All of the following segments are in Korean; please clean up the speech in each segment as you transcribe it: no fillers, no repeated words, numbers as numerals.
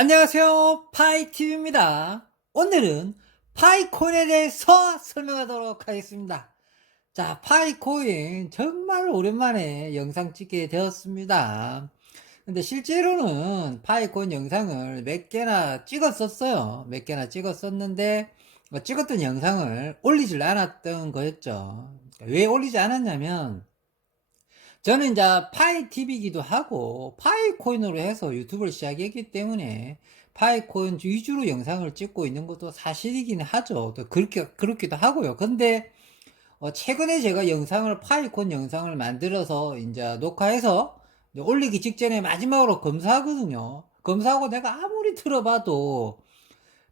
안녕하세요. 파이TV입니다. 오늘은 파이코인에 대해서 설명하도록 하겠습니다. 자, 파이코인 정말 오랜만에 영상 찍게 되었습니다. 근데 실제로는 파이코인 영상을 몇 개나 찍었었어요. 몇 개나 찍었었는데 찍었던 영상을 올리질 않았던 거였죠. 왜 올리지 않았냐면 저는 이제 파이TV이기도 하고 파이코인으로 해서 유튜브를 시작했기 때문에 파이코인 위주로 영상을 찍고 있는 것도 사실이긴 하죠. 또 그렇기도 하고요. 근데 최근에 제가 파이코인 영상을 만들어서 이제 녹화해서 이제 올리기 직전에 마지막으로 검사하거든요. 검사하고 내가 아무리 들어봐도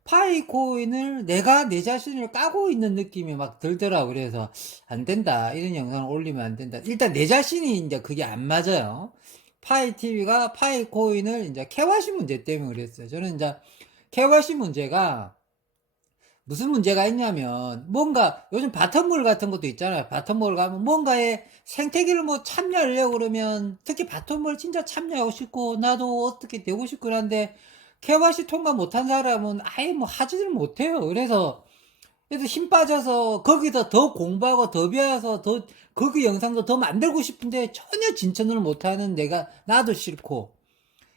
파이코인을 내가 내 자신을 까고 있는 느낌이 막 들더라고. 그래서 안 된다. 이런 영상을 올리면 안 된다. 일단 내 자신이 이제 그게 안 맞아요. 파이TV가 파이코인을 이제 KYC 문제 때문에 그랬어요. 저는 이제 KYC 문제가 무슨 문제가 있냐면 뭔가 요즘 바텀몰 같은 것도 있잖아요. 바텀몰 가면 뭔가에 생태계를 뭐 참여하려고 그러면 특히 바텀몰 진짜 참여하고 싶고 나도 어떻게 되고 싶고 그런데 KYC 통과 못한 사람은 아예 뭐 하지를 못해요. 그래서 힘 빠져서 거기서 더 공부하고 더 배워서 더 거기 영상도 더 만들고 싶은데 전혀 진천을 못하는 나도 싫고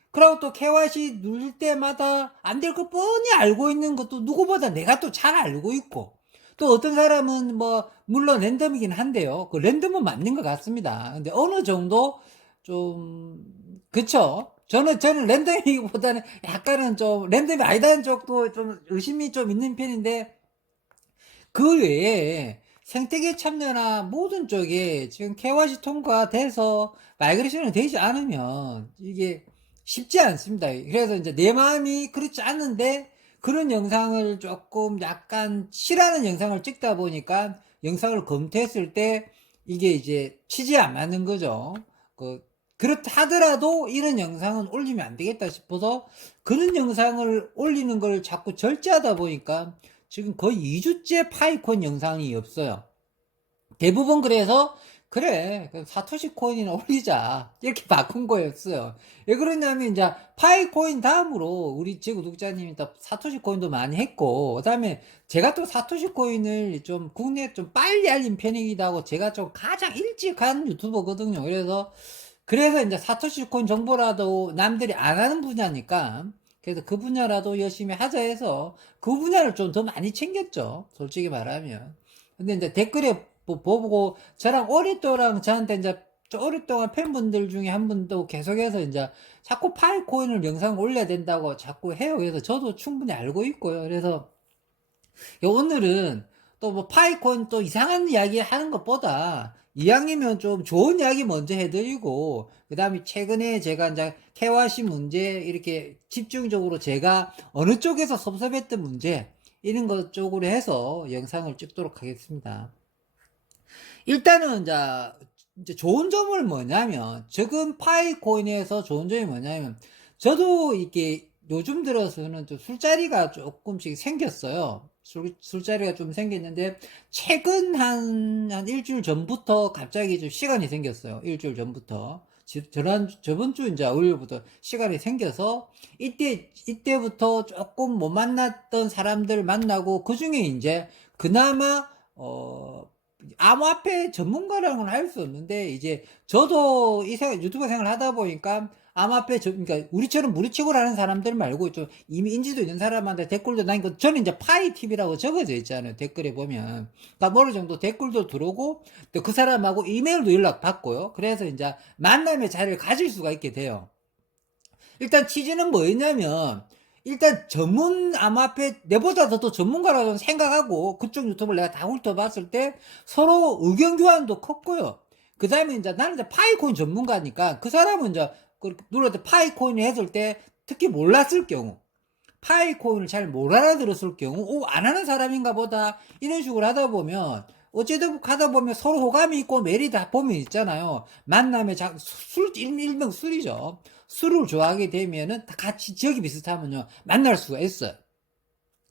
그리고 또 KYC 누를 때마다 안 될 거 뻔히 알고 있는 것도 누구보다 내가 또 잘 알고 있고 또 어떤 사람은 뭐 물론 랜덤이긴 한데요. 그 랜덤은 맞는 것 같습니다. 근데 어느 정도 좀 그쵸? 저는 랜덤이기보다는 약간은 좀 랜덤이 아니다는 쪽도 좀 의심이 좀 있는 편인데 그 외에 생태계 참여나 모든 쪽에 지금 KYC 통과돼서 마이그레이션이 되지 않으면 이게 쉽지 않습니다. 그래서 이제 내 마음이 그렇지 않은데 그런 영상을 조금 약간 싫어하는 영상을 찍다 보니까 영상을 검토했을 때 이게 이제 취지에 안 맞는 거죠. 그렇다 하더라도 이런 영상은 올리면 안 되겠다 싶어서 그런 영상을 올리는 걸 자꾸 절제하다 보니까 지금 거의 2주째 파이콘 영상이 없어요. 대부분 그래서 그래 사토시 코인이나 올리자 이렇게 바꾼 거였어요. 왜 그러냐면 이제 파이코인 다음으로 우리 제 구독자님이 또 사토시 코인도 많이 했고 그다음에 제가 또 사토시 코인을 좀 국내에 좀 빨리 알린 편이기도 하고 제가 좀 가장 일찍 한 유튜버거든요. 그래서 이제 사토시 코인 정보라도 남들이 안 하는 분야니까 그래서 그 분야라도 열심히 하자 해서 그 분야를 좀 더 많이 챙겼죠. 솔직히 말하면. 근데 이제 댓글에 보고 저랑 오랫동안 저한테 이제 오랫동안 팬분들 중에 한 분도 계속해서 이제 자꾸 파이코인을 영상 올려야 된다고 자꾸 해요. 그래서 저도 충분히 알고 있고요. 그래서 오늘은 또 뭐 파이콘 또 이상한 이야기 하는 것보다 이왕이면 좀 좋은 이야기 먼저 해드리고 그 다음에 최근에 제가 이제 KYC 문제 이렇게 집중적으로 제가 어느 쪽에서 섭섭했던 문제 이런 것 쪽으로 해서 영상을 찍도록 하겠습니다. 일단은 이제 좋은 점은 뭐냐면 지금 파이코인에서 좋은 점이 뭐냐면 저도 이렇게 요즘 들어서는 좀 술자리가 조금씩 생겼어요. 술자리가 좀 생겼는데 최근 한 일주일 전부터 갑자기 좀 시간이 생겼어요. 일주일 전부터. 저번 주 이제 월요일부터 시간이 생겨서 이때부터 조금 못 만났던 사람들 만나고 그 중에 이제 그나마 암호화폐 전문가라고는 할 수 없는데 이제 저도 유튜브 생활 하다 보니까 그러니까 우리처럼 무리치고 하는 사람들 말고 좀 이미 인지도 있는 사람한테 댓글도 남기고 저는 이제 파이TV라고 적어져 있잖아요. 댓글에 보면 그러니까 어느 정도 댓글도 들어오고 또 그 사람하고 이메일도 연락 받고요. 그래서 이제 만남의 자리를 가질 수가 있게 돼요. 일단 취지는 뭐였냐면 일단 전문 암호화폐 내보다 더 전문가라고 생각하고 그쪽 유튜브를 내가 다 훑어봤을 때 서로 의견 교환도 컸고요. 그 다음에 이제 나는 이제 파이코인 전문가니까 그 사람은 이제 누구한테 파이코인을 했을 때 특히 몰랐을 경우 파이코인을 잘 못 알아들었을 경우 안 하는 사람인가 보다 이런 식으로 하다 보면 어쨌든 하다 보면 서로 호감이 있고 매리다 보면 있잖아요. 만남에 일명 술이죠. 술을 좋아하게 되면은 다 같이 지역이 비슷하면요 만날 수가 있어요.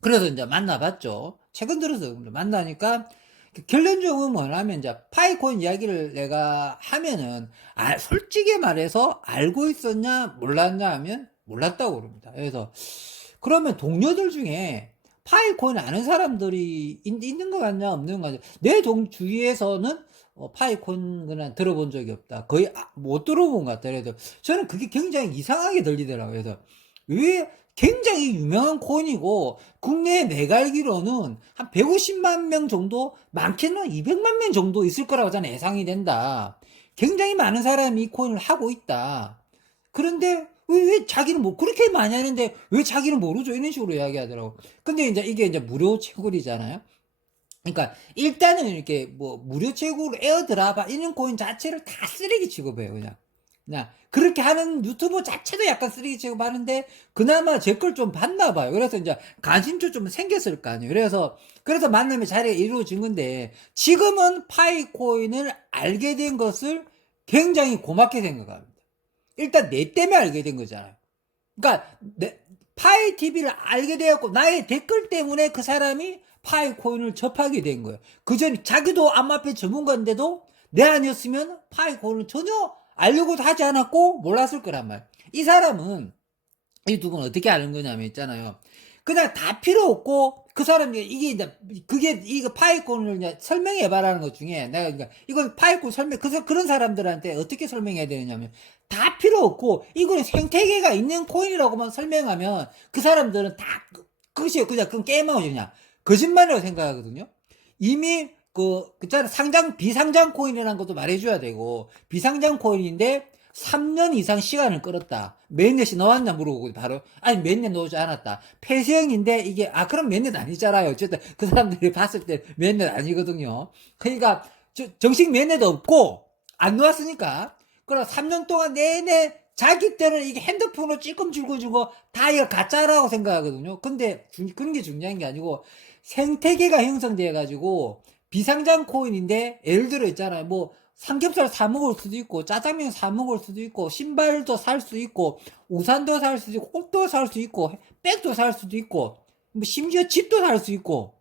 그래서 이제 만나봤죠. 최근 들어서 만나니까 결론적으로 뭐냐면 이제 파이코인 이야기를 내가 하면은 솔직히 말해서 알고 있었냐 몰랐냐 하면 몰랐다고 그럽니다. 그래서 그러면 동료들 중에 파이코인 아는 사람들이 있는 것 같냐 없는 것 같냐. 내 주위에서는 파이코인 그냥 들어본 적이 없다. 거의 못 들어본 것 같다. 그래서 저는 그게 굉장히 이상하게 들리더라고요. 그래서 왜 굉장히 유명한 코인이고 국내에 내가 알기로는 한 150만 명 정도, 많게는 200만 명 정도 있을 거라고 저는 예상이 된다. 굉장히 많은 사람이 이 코인을 하고 있다. 그런데 왜 자기는 뭐 그렇게 많이 하는데 왜 자기는 모르죠? 이런 식으로 이야기하더라고. 근데 이제 이게 이제 무료 채굴이잖아요. 그러니까 일단은 이렇게 뭐 무료 채굴, 에어드랍 이런 코인 자체를 다 쓰레기 취급해요. 그냥 그렇게 하는 유튜버 자체도 약간 쓰레기 취급하는데 그나마 제 걸 좀 봤나 봐요. 그래서 이제 관심도 좀 생겼을 거 아니에요. 그래서 만남의 자리가 이루어진 건데 지금은 파이코인을 알게 된 것을 굉장히 고맙게 생각합니다. 일단 내 때문에 알게 된 거잖아요. 그러니까 파이 TV를 알게 되었고 나의 댓글 때문에 그 사람이 파이 코인을 접하게 된 거예요. 그전 자기도 암호화폐 전문가인데도 내 아니었으면 파이 코인을 전혀 알려고도 하지 않았고 몰랐을 거란 말이에요. 이 사람은 이 두 분 어떻게 아는 거냐면 있잖아요. 그냥 다 필요 없고 그 사람이 이게 이제 그게 이거 파이콘을 이제 설명해 봐라는 것 중에 내가 그러니까 이건 파이콘 설명 그런 사람들한테 어떻게 설명해야 되느냐면 다 필요 없고 이거는 생태계가 있는 코인이라고만 설명하면 그 사람들은 다 그것이 그냥 그건 게임하고 그냥 거짓말이라고 생각하거든요. 이미 그잖아 비상장 코인이라는 것도 말해줘야 되고 비상장 코인인데 3년 이상 시간을 끌었다. 몇 년씩 넣었냐 물어보고 바로 아니 몇 년 넣지 않았다. 폐쇄형인데 이게 그럼 몇 년 아니잖아요. 어쨌든 그 사람들이 봤을 때 몇 년 아니거든요. 그러니까 정식 몇 년도 없고 안 놓았으니까 그럼 3년 동안 내내 자기 때는 이게 핸드폰으로 찔끔질끔 주고 다 이거 가짜라고 생각하거든요. 근데 그런 게 중요한 게 아니고 생태계가 형성돼 가지고 비상장 코인인데 예를 들어 있잖아요. 뭐 삼겹살 사 먹을 수도 있고 짜장면 사 먹을 수도 있고 신발도 살 수 있고 우산도 살 수도 있고 옷도 살 수 있고 백도 살 수도 있고 뭐 심지어 집도 살 수 있고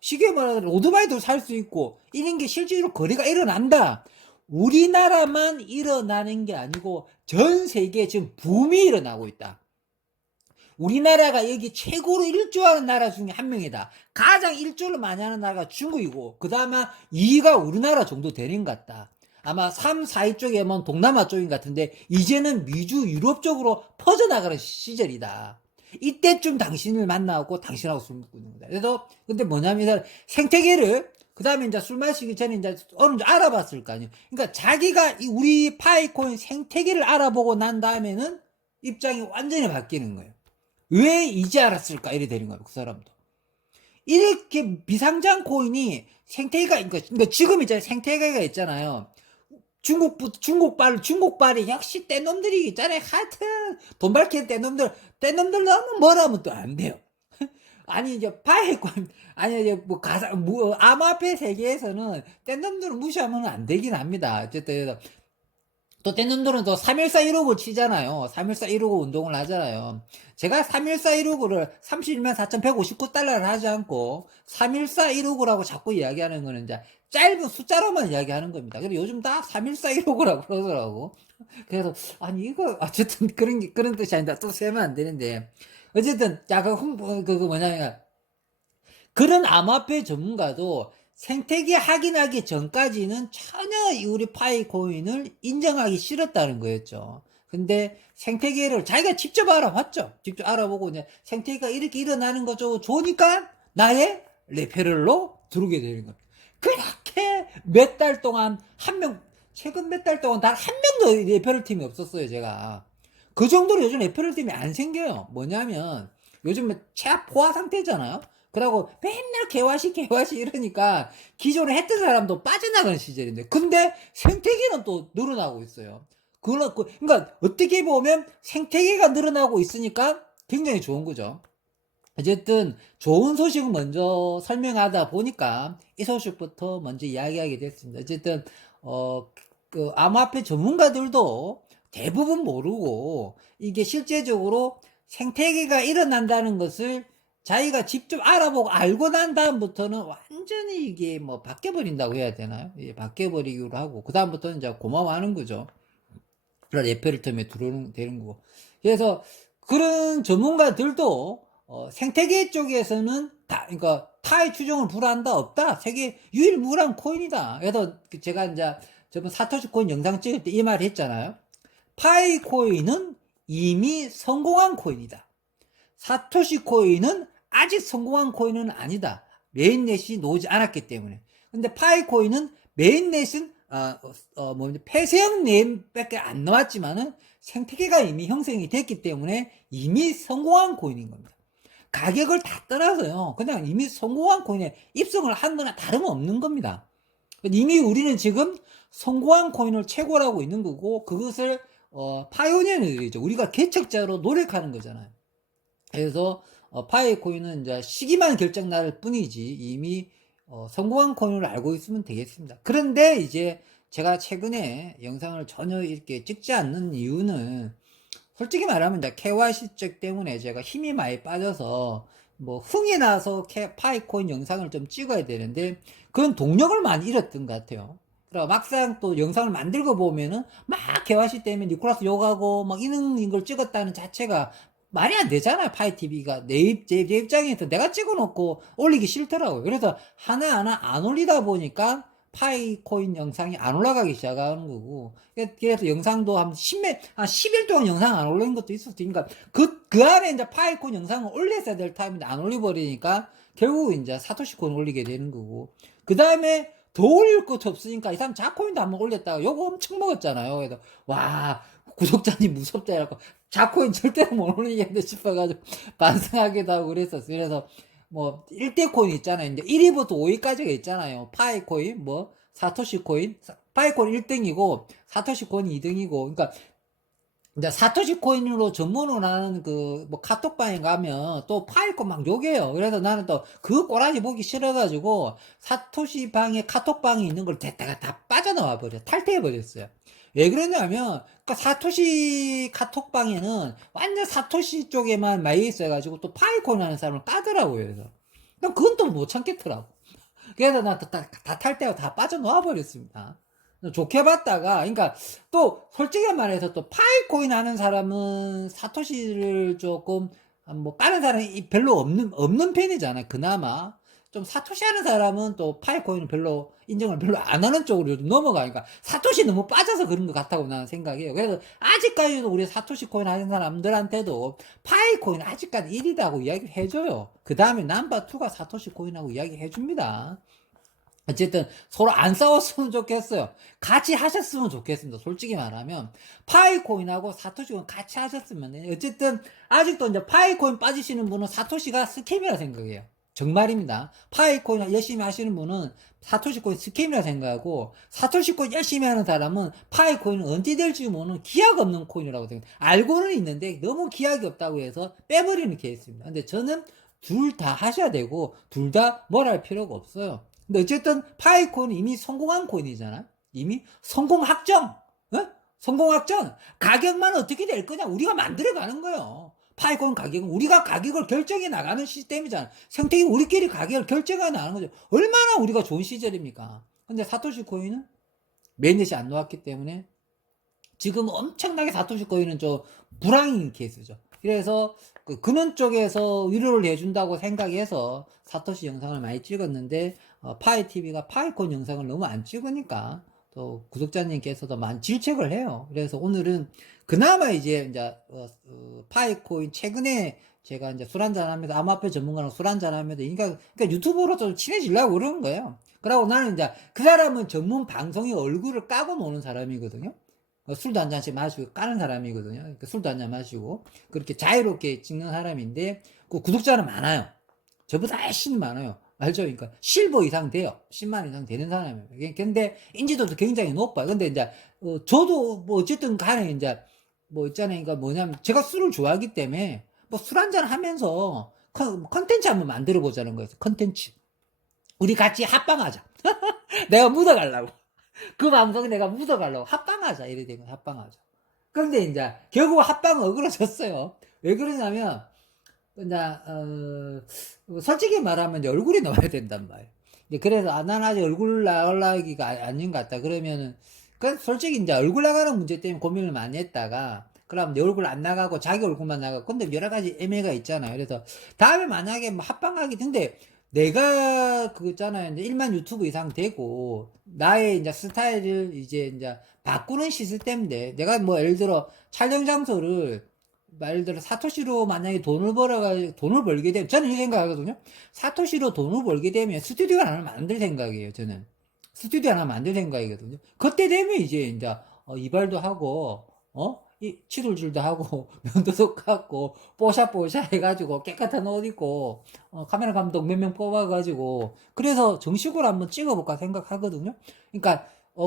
쉽게 말하면 오토바이도 살 수 있고 이런 게 실제로 거래가 일어난다. 우리나라만 일어나는 게 아니고 전 세계에 지금 붐이 일어나고 있다. 우리나라가 여기 최고로 일조하는 나라 중에 한 명이다. 가장 일조를 많이 하는 나라가 중국이고 그 다음에 2위가 우리나라 정도 되는 것 같다. 아마 3, 4위 쪽에면 동남아 쪽인 것 같은데 이제는 미주, 유럽 쪽으로 퍼져나가는 시절이다. 이때쯤 당신을 만나고 당신하고 술 먹고 있는 거다. 그래서 근데 뭐냐면 생태계를 그 다음에 이제 술 마시기 전에 이제 어느 정도 알아봤을 거 아니에요. 그러니까 자기가 우리 파이코인 생태계를 알아보고 난 다음에는 입장이 완전히 바뀌는 거예요. 왜 이제 알았을까? 이래 되는 거예요, 그 사람도. 이렇게 비상장 코인이 생태계가, 그러니까 지금 이제 생태계가 있잖아요. 중국발이 역시 떼놈들이 있잖아요. 하여튼, 돈 밝히는 떼놈들 너무 뭐라면 또 안 돼요. 아니, 이제 파이콘, 아니, 이제 암호화폐 세계에서는 떼놈들을 무시하면 안 되긴 합니다. 어쨌든, 또 떼놈들은 또 314 159를 치잖아요. 314 159 운동을 하잖아요. 제가 314 159를 31만 4,159달러를 하지 않고 314 159라고 자꾸 이야기하는 거는 이제 짧은 숫자로만 이야기하는 겁니다. 그리고 요즘 다 314 159라고 그러더라고. 그래서 아니 이거 어쨌든 그런 뜻이 아니다. 또 세면 안 되는데 어쨌든 그 뭐냐면 그런 암호화폐 전문가도 생태계 확인하기 전까지는 전혀 우리 파이코인을 인정하기 싫었다는 거였죠. 근데 생태계를 자기가 직접 알아봤죠. 직접 알아보고 이제 생태계가 이렇게 일어나는 거죠. 좋으니까 나의 레페럴로 들어오게 되는 겁니다. 그렇게 몇 달 동안 최근 몇 달 동안 단 한 명도 레페럴 팀이 없었어요, 제가. 그 정도로 요즘 레페럴 팀이 안 생겨요. 뭐냐면 요즘 최악 포화 상태잖아요. 그러고 맨날 개화시 이러니까 기존에 했던 사람도 빠져나가는 시절인데 근데 생태계는 또 늘어나고 있어요. 그러니까 어떻게 보면 생태계가 늘어나고 있으니까 굉장히 좋은 거죠. 어쨌든 좋은 소식을 먼저 설명하다 보니까 이 소식부터 먼저 이야기하게 됐습니다. 어쨌든 암호화폐 전문가들도 대부분 모르고 이게 실제적으로 생태계가 일어난다는 것을 자기가 직접 알아보고 알고 난 다음부터는 완전히 이게 뭐 바뀌어버린다고 해야 되나요? 예, 바뀌어버리기로 하고 그 다음부터는 이제 고마워하는 거죠. 그런 에펠탑에 들어오는 되는 거고. 그래서 그런 전문가들도 생태계 쪽에서는 다 그러니까 타의 추종을 불허한다 없다. 세계 유일무실한 코인이다. 그래서 제가 이제 저번 사토시 코인 영상 찍을 때 이 말 했잖아요. 파이 코인은 이미 성공한 코인이다. 사토시 코인은 아직 성공한 코인은 아니다. 메인넷이 나오지 않았기 때문에. 근데 파이 코인은 메인넷은 폐쇄형 넷밖에 안 나왔지만은 생태계가 이미 형성이 됐기 때문에 이미 성공한 코인인 겁니다. 가격을 다 떠나서요. 그냥 이미 성공한 코인에 입성을 한 거나 다름없는 겁니다. 이미 우리는 지금 성공한 코인을 최고라고 있는 거고, 그것을 파이오니어는 이죠. 우리가 개척자로 노력하는 거잖아요. 그래서 파이 코인은 이제 시기만 결정 날 뿐이지 이미 성공한 코인을 알고 있으면 되겠습니다. 그런데 이제 제가 최근에 영상을 전혀 이렇게 찍지 않는 이유는 솔직히 말하면 이제 KYC 쪽 때문에 제가 힘이 많이 빠져서 뭐 흥이 나서 파이 코인 영상을 좀 찍어야 되는데 그런 동력을 많이 잃었던 것 같아요. 그리고 막상 또 영상을 만들고 보면은 막 KYC 때문에 니콜라스 욕하고 막 이런 걸 찍었다는 자체가 말이 안 되잖아요. 파이TV가 제 입장에서 내가 찍어놓고 올리기 싫더라고요. 그래서 하나하나 안 올리다 보니까 파이코인 영상이 안 올라가기 시작하는 거고, 그래서 영상도 한 10일 동안 영상 안 올린 것도 있었어. 그러니까 그 안에 이제 파이코인 영상을 올렸어야 될 타임인데 안 올려버리니까 결국 이제 사토시 코인 올리게 되는 거고, 그 다음에 더 올릴 것도 없으니까 이 사람 자코인도 한번 올렸다가 요거 엄청 먹었잖아요. 그래서 와, 구독자님 무섭다 해갖고 자코인 절대 못 올리겠네 싶어가지고 반성하기도 하고 그랬었어요. 그래서 뭐 1대 코인 있잖아요. 이제 1위부터 5위까지가 있잖아요. 파이 코인, 뭐 사토시 코인, 파이 코인 1등이고 사토시 코인 2등이고. 그러니까 이제 사토시 코인으로 전문으로 하는 그 뭐 카톡방에 가면 또 파이 코인 막 욕해요. 그래서 나는 또 그 꼬라지 보기 싫어가지고 사토시 방에 카톡방에 있는 걸 됐다가 다 빠져나와 버려, 탈퇴해 버렸어요. 왜 그러냐면 그 사토시 카톡방에는 완전 사토시 쪽에만 많이 있어가지고 또 파이콘 하는 사람을 까더라고요. 그래서 그건 또 못 참겠더라고. 그래서 나 다 탈퇴하고 다 빠져나와 버렸습니다. 좋게 봤다가, 그러니까 또 솔직히 말해서 또 파이코인 하는 사람은 사토시를 조금 뭐 까는 사람이 별로 없는 편이잖아요. 그나마 좀 사토시 하는 사람은 또 파이코인을 별로 인정을 별로 안 하는 쪽으로 요즘 넘어가니까 사토시 너무 빠져서 그런 것 같다고 나는 생각해요. 그래서 아직까지도 우리 사토시 코인 하는 사람들한테도 파이코인 아직까지 1위라고 이야기해줘요. 그 다음에 넘버2가 사토시 코인하고 이야기해줍니다. 어쨌든 서로 안 싸웠으면 좋겠어요. 같이 하셨으면 좋겠습니다. 솔직히 말하면 파이코인하고 사토시코인 같이 하셨으면, 어쨌든 아직도 이제 파이코인 빠지시는 분은 사토시가 스캠이라 생각해요. 정말입니다. 파이코인 열심히 하시는 분은 사토시코인 스캠이라 생각하고, 사토시코인 열심히 하는 사람은 파이코인은 언제 될지 모르는 기약 없는 코인이라고 생각해요. 알고는 있는데 너무 기약이 없다고 해서 빼버리는 케이스입니다. 근데 저는 둘 다 하셔야 되고 둘 다 뭘 할 필요가 없어요. 근데 어쨌든 파이코인은 이미 성공한 코인이잖아. 이미 성공 확정. 성공 확정. 가격만 어떻게 될 거냐? 우리가 만들어가는 거예요. 파이코인 가격은 우리가 가격을 결정해 나가는 시스템이잖아. 생태계 우리끼리 가격을 결정해 나가는 거죠. 얼마나 우리가 좋은 시절입니까? 근데 사토시 코인은 매니시 안 나왔기 때문에 지금 엄청나게 사토시 코인은 좀 불황인 케이스죠. 그래서 그런 쪽에서 위로를 해준다고 생각해서 사토시 영상을 많이 찍었는데 파이TV가 파이콘 영상을 너무 안 찍으니까 또 구독자님께서도 많이 질책을 해요. 그래서 오늘은 그나마 이제 파이코인 최근에 제가 이제 술 한잔 하면서 암호화폐 전문가랑 술 한잔 하면서 그러니까 유튜브로 좀 친해지려고 그러는 거예요. 그러고 나는 이제 그 사람은 전문 방송에 얼굴을 까고 노는 사람이거든요. 술도 한 잔씩 마시고 까는 사람이거든요. 그러니까 술도 한 잔 마시고 그렇게 자유롭게 찍는 사람인데 그 구독자는 많아요. 저보다 훨씬 많아요. 알죠? 그러니까 실버 이상 돼요. 10만 이상 되는 사람이에요. 근데 인지도도 굉장히 높아요. 근데 이제 저도 뭐 어쨌든 간에 이제 뭐 있잖아요. 그러니까 뭐냐면 제가 술을 좋아하기 때문에 뭐 술 한잔 하면서 컨텐츠 한번 만들어 보자는 거예요. 컨텐츠. 우리 같이 합방하자. 내가 묻어가려고. 그 방송에 내가 묻어가려고 합방하자. 이래 된 거야. 합방하자. 그런데 이제 결국 합방은 어그러졌어요. 왜 그러냐면 이제 솔직히 말하면 이제 얼굴이 나와야 된단 말이에요. 그래서 난 아직 얼굴 나올라기가 아닌 것 같다. 그러면은 그 솔직히 이제 얼굴 나가는 문제 때문에 고민을 많이 했다가 그럼 내 얼굴 안 나가고 자기 얼굴만 나가고 근데 여러 가지 애매가 있잖아요. 그래서 다음에 만약에 뭐 합방하기 근데 내가 그거 있잖아요. 이제 1만 유튜브 이상 되고 나의 이제 스타일을 이제 바꾸는 시스템인데 내가 뭐 예를 들어 촬영 장소를 예를 들어 사토시로 만약에 돈을 벌게 되면 저는 이 생각하거든요. 사토시로 돈을 벌게 되면 스튜디오 하나를 만들 생각이에요. 저는 스튜디오 하나 만들 생각이거든요. 그때 되면 이제 이발도 하고 이 치돌질도 하고 면도도 깎고 뽀샤뽀샤 해가지고 깨끗한 옷 입고 카메라 감독 몇 명 뽑아가지고 그래서 정식으로 한번 찍어볼까 생각하거든요. 그러니까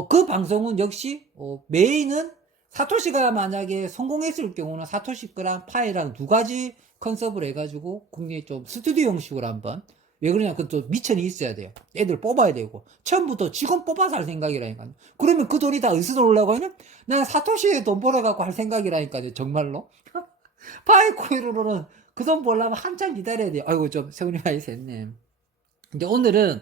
그 방송은 역시 메인은 사토시가 만약에 성공했을 경우는 사토시 거랑 파이랑 두 가지 컨셉을 해가지고 국내 좀 스튜디오 형식으로 한번 왜 그러냐 그 또 미천이 있어야 돼요. 애들 뽑아야 되고 처음부터 직원 뽑아서 할 생각이라니까요. 그러면 그 돈이 다 어디서 올라고 하냐? 난 사토시에 돈 벌어갖고 할 생각이라니까요. 정말로. 파이코이로는 그 돈 벌려면 한참 기다려야 돼요. 아이고 좀 세월이 많이 샜네. 이제 오늘은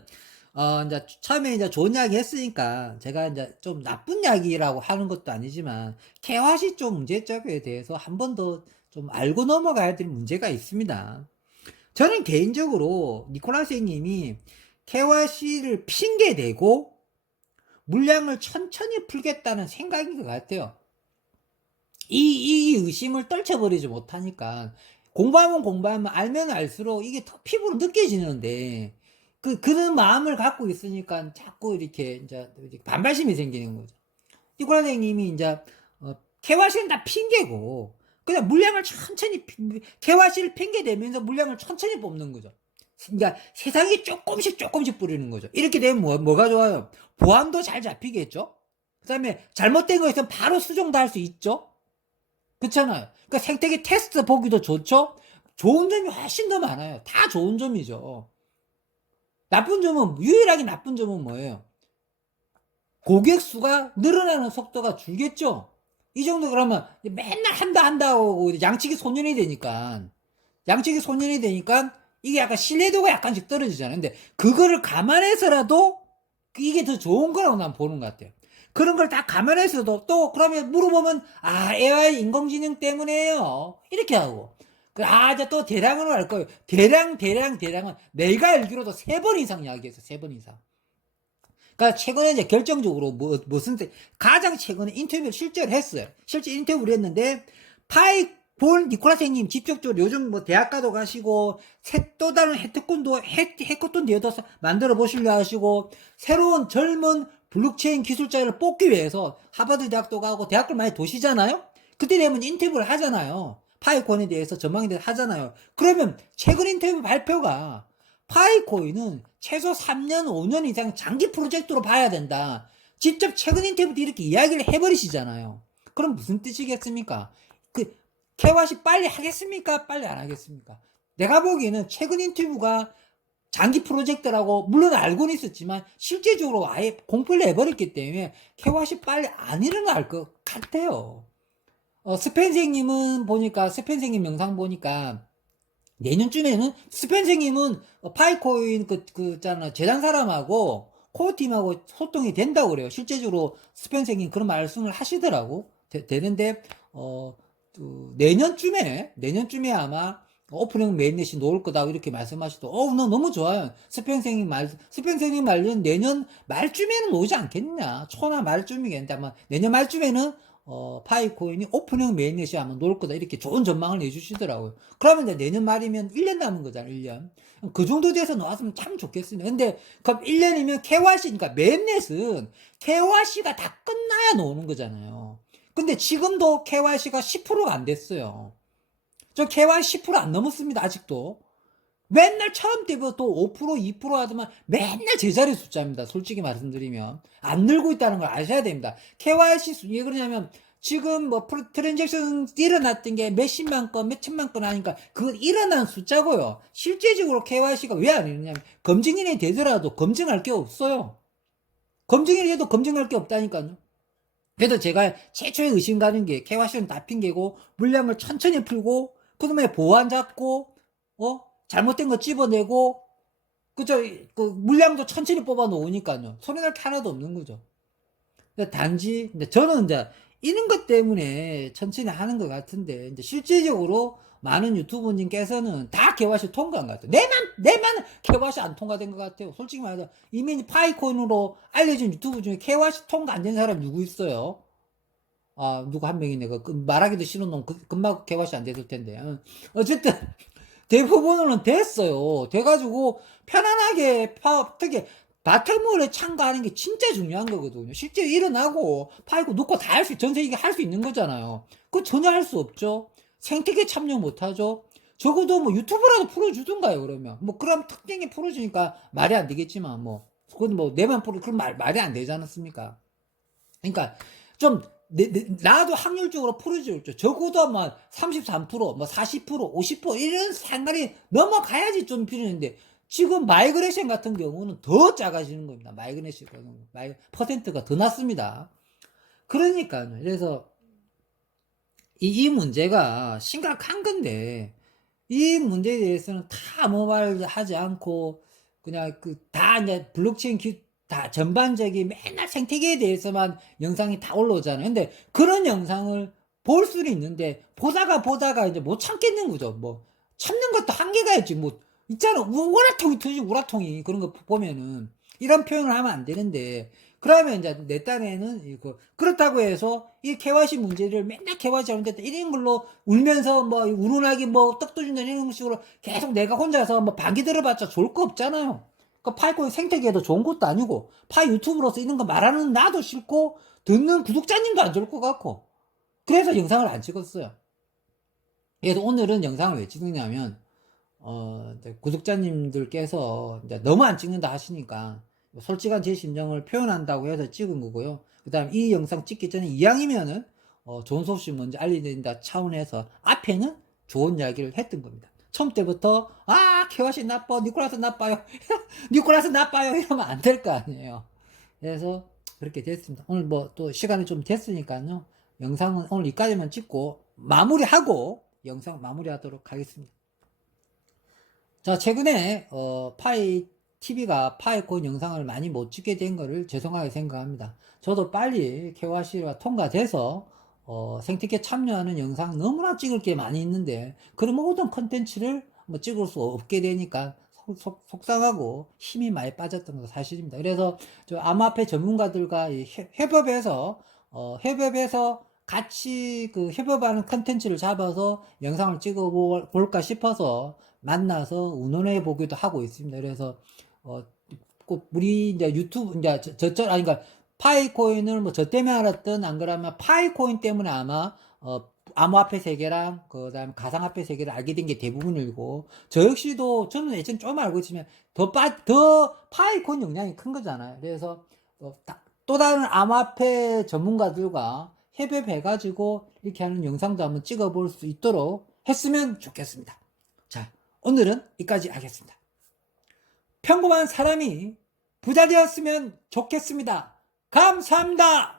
이제 처음에 이제 좋은 이야기 했으니까 제가 이제 좀 나쁜 이야기라고 하는 것도 아니지만 케와시 좀 문제점에 대해서 한 번 더 좀 알고 넘어가야 될 문제가 있습니다. 저는 개인적으로 니콜라스님이 케와시를 핑계대고 물량을 천천히 풀겠다는 생각인 것 같아요. 이 의심을 떨쳐버리지 못하니까 공부하면 알면 알수록 이게 더 피부로 느껴지는데 그런 마음을 갖고 있으니까 자꾸 이렇게 이제 반발심이 생기는 거죠. 니콜라 선생님이 이제 케와시는 다 핑계고 그냥 물량을 천천히 케와시를 핑계대면서 물량을 천천히 뽑는 거죠. 그러니까 세상에 조금씩 뿌리는 거죠. 이렇게 되면 뭐가 좋아요? 보안도 잘 잡히겠죠. 그다음에 잘못된 거 있으면 바로 수정도 할 수 있죠. 그렇잖아요. 그러니까 생태계 테스트 보기도 좋죠. 좋은 점이 훨씬 더 많아요. 다 좋은 점이죠. 나쁜 점은 유일하게 나쁜 점은 뭐예요? 고객 수가 늘어나는 속도가 줄겠죠. 이 정도 그러면 맨날 한다고 양치기 소년이 되니까 이게 약간 신뢰도가 약간씩 떨어지잖아요. 근데 그거를 감안해서라도 이게 더 좋은 거라고 난 보는 것 같아요. 그런 걸 다 감안해서도 또 그러면 물어보면 AI 인공지능 때문에요. 이렇게 하고 이제 또 대량으로 할 거예요. 대량은 내가 알기로도 3번 이상 이야기했어. 3번 이상. 그러니까 최근에 이제 결정적으로 가장 최근에 인터뷰를 실제로 했어요. 실제 인터뷰를 했는데 파이볼 니콜라스님 직접적으로 요즘 뭐 대학가도 가시고 또 다른 해커톤 대회도 만들어 보시려 하시고 새로운 젊은 블록체인 기술자를 뽑기 위해서 하버드 대학도 가고 대학을 많이 도시잖아요. 그때 되면 인터뷰를 하잖아요. 파이콘에 대해서 전망에 대해서 하잖아요. 그러면 최근 인터뷰 발표가 파이코인은 최소 3년, 5년 이상 장기 프로젝트로 봐야 된다. 직접 최근 인터뷰 때 이렇게 이야기를 해버리시잖아요. 그럼 무슨 뜻이겠습니까? 케와시 빨리 하겠습니까? 빨리 안 하겠습니까? 내가 보기에는 최근 인터뷰가 장기 프로젝트라고 물론 알고는 있었지만 실제적으로 아예 공표를 해버렸기 때문에 케와시 빨리 안 일어날 것 같아요. 스펜생님은 보니까 스펜생님 영상 보니까 내년쯤에는 스펜생님은 파이코인 있잖아 재단 사람하고 코어 팀하고 소통이 된다고 그래요. 실제적으로 스펜생님 그런 말씀을 하시더라고. 되는데 내년쯤에 아마 오프닝 메인넷이 놓을 거다 이렇게 말씀하시도 나 너무 좋아요. 스펜생님 말은 내년 말쯤에는 오지 않겠냐. 초나 말쯤이겠는데 아마 내년 말쯤에는 파이코인이 오프닝 메인넷이 아마 놓을 거다 이렇게 좋은 전망을 해주시더라고요. 그러면 이제 내년 말이면 1년 남은 거잖아요. 1년. 그 정도 돼서 나왔으면 참 좋겠습니다. 근데 그럼 1년이면 KYC, 그러니까 메인넷은 KYC가 다 끝나야 놓는 거잖아요. 근데 지금도 KYC가 10%가 안 됐어요. 저 KYC 10%안 넘었습니다. 아직도. 맨날 처음 때부터 5% 2% 하더만 맨날 제자리 숫자입니다. 솔직히 말씀드리면 안 늘고 있다는 걸 아셔야 됩니다. KYC 왜 그러냐면 지금 뭐 트랜잭션 일어났던 게 몇십만 건 몇천만 건 하니까 그건 일어난 숫자고요. 실제적으로 KYC가 왜 안 일어나냐면 검증인이 되더라도 검증할 게 없어요. 검증인이 돼도 검증할 게 없다니까요. 그래서 제가 최초에 의심 가는 게 KYC는 다 핑계고 물량을 천천히 풀고 그다음에 보안 잡고 잘못된 거 집어내고 그저 물량도 천천히 뽑아 놓으니까요. 손해날 게 하나도 없는 거죠. 단지 이제 저는 이제 이런 것 때문에 천천히 하는 것 같은데 이제 실질적으로 많은 유튜버님께서는 다 개화시 통과한 것 같아요. 내만 개화시 안 통과된 것 같아요. 솔직히 말해서 이미 파이콘으로 알려진 유튜브 중에 개화시 통과 안 된 사람 누구 있어요? 아, 누구 한 명이네. 말하기도 싫은 놈, 금방 개화시 안 됐을 텐데. 어쨌든, 대부분은 됐어요. 돼가지고, 편안하게, 특히, 바텀몰에 참가하는 게 진짜 중요한 거거든요. 실제 일어나고, 파이고, 놓고 다 할 수, 전 세계가 할 수 있는 거잖아요. 그거 전혀 할 수 없죠. 생태계 참여 못 하죠. 적어도 뭐 유튜브라도 풀어주든가요, 그러면. 뭐, 그럼 특정히 풀어주니까 말이 안 되겠지만, 뭐, 그건 뭐, 내만 그럼 말이 안 되지 않았습니까? 그러니까, 좀, 나도 확률적으로 풀어줄죠. 적어도 뭐 33%, 뭐 40%, 50% 이런 상관이 넘어가야지 좀 필요한데 지금 마이그레이션 같은 경우는 더 작아지는 겁니다. 마이그레이션 퍼센트가 더 낮습니다. 그러니까요. 그래서 이 문제가 심각한 건데 이 문제에 대해서는 다 아무 말 하지 않고 그냥 다 이제 블록체인 다 전반적인 맨날 생태계에 대해서만 영상이 다 올라오잖아요. 근데 그런 영상을 볼 수는 있는데 보다가 이제 못 참겠는 거죠. 뭐 참는 것도 한계가 있지. 뭐 있잖아. 우라통이 터지 우라통이 그런 거 보면은 이런 표현을 하면 안 되는데 그러면 이제 내 딴에는 이거 그렇다고 해서 이 KYC 문제를 맨날 KYC 잘못됐다 이런 걸로 울면서 뭐 우ուն하게 뭐 떡 떠준다 이런 식으로 계속 내가 혼자서 뭐 반기 들어봤자 좋을 거 없잖아요. 그 파이코인 생태계에도 좋은 것도 아니고 파이 유튜브로서 이런 거 말하는 나도 싫고 듣는 구독자님도 안 좋을 것 같고 그래서 영상을 안 찍었어요. 그래서 오늘은 영상을 왜 찍느냐면 구독자님들께서 이제 너무 안 찍는다 하시니까 솔직한 제 심정을 표현한다고 해서 찍은 거고요. 그 다음 이 영상 찍기 전에 이왕이면은 좋은 소식 먼저 알려드린다 차원에서 앞에는 좋은 이야기를 했던 겁니다. 처음 때부터 케와시 나빠, 니콜라스 나빠요, 니콜라스 나빠요 이러면 안 될 거 아니에요. 그래서 그렇게 됐습니다. 오늘 뭐 또 시간이 좀 됐으니까요. 영상은 오늘 여기까지만 찍고 마무리하고 영상 마무리하도록 하겠습니다. 자, 최근에 파이 TV가 파이콘 영상을 많이 못 찍게 된 거를 죄송하게 생각합니다. 저도 빨리 KYC가 통과돼서 생태계 참여하는 영상 너무나 찍을 게 많이 있는데 그런 모든 컨텐츠를 뭐 찍을 수 없게 되니까 속상하고 힘이 많이 빠졌던 거 사실입니다. 그래서 저 암호화폐 전문가들과 협업해서 같이 그 협업하는 컨텐츠를 잡아서 영상을 찍어 볼까 싶어서 만나서 의논해 보기도 하고 있습니다. 그래서 꼭 우리 이제 유튜브 이제 아니 그러니까 파이코인을 뭐 저 때문에 알았든 안 그러면 파이코인 때문에 아마 암호화폐 세계랑 그다음 가상화폐 세계를 알게 된 게 대부분이고 저 역시도 저는 예전 좀 알고 있지만 더 파이코인 영향이 큰 거잖아요. 그래서 또 다른 암호화폐 전문가들과 협업해가지고 이렇게 하는 영상도 한번 찍어볼 수 있도록 했으면 좋겠습니다. 자, 오늘은 여기까지 하겠습니다. 평범한 사람이 부자 되었으면 좋겠습니다. 감사합니다.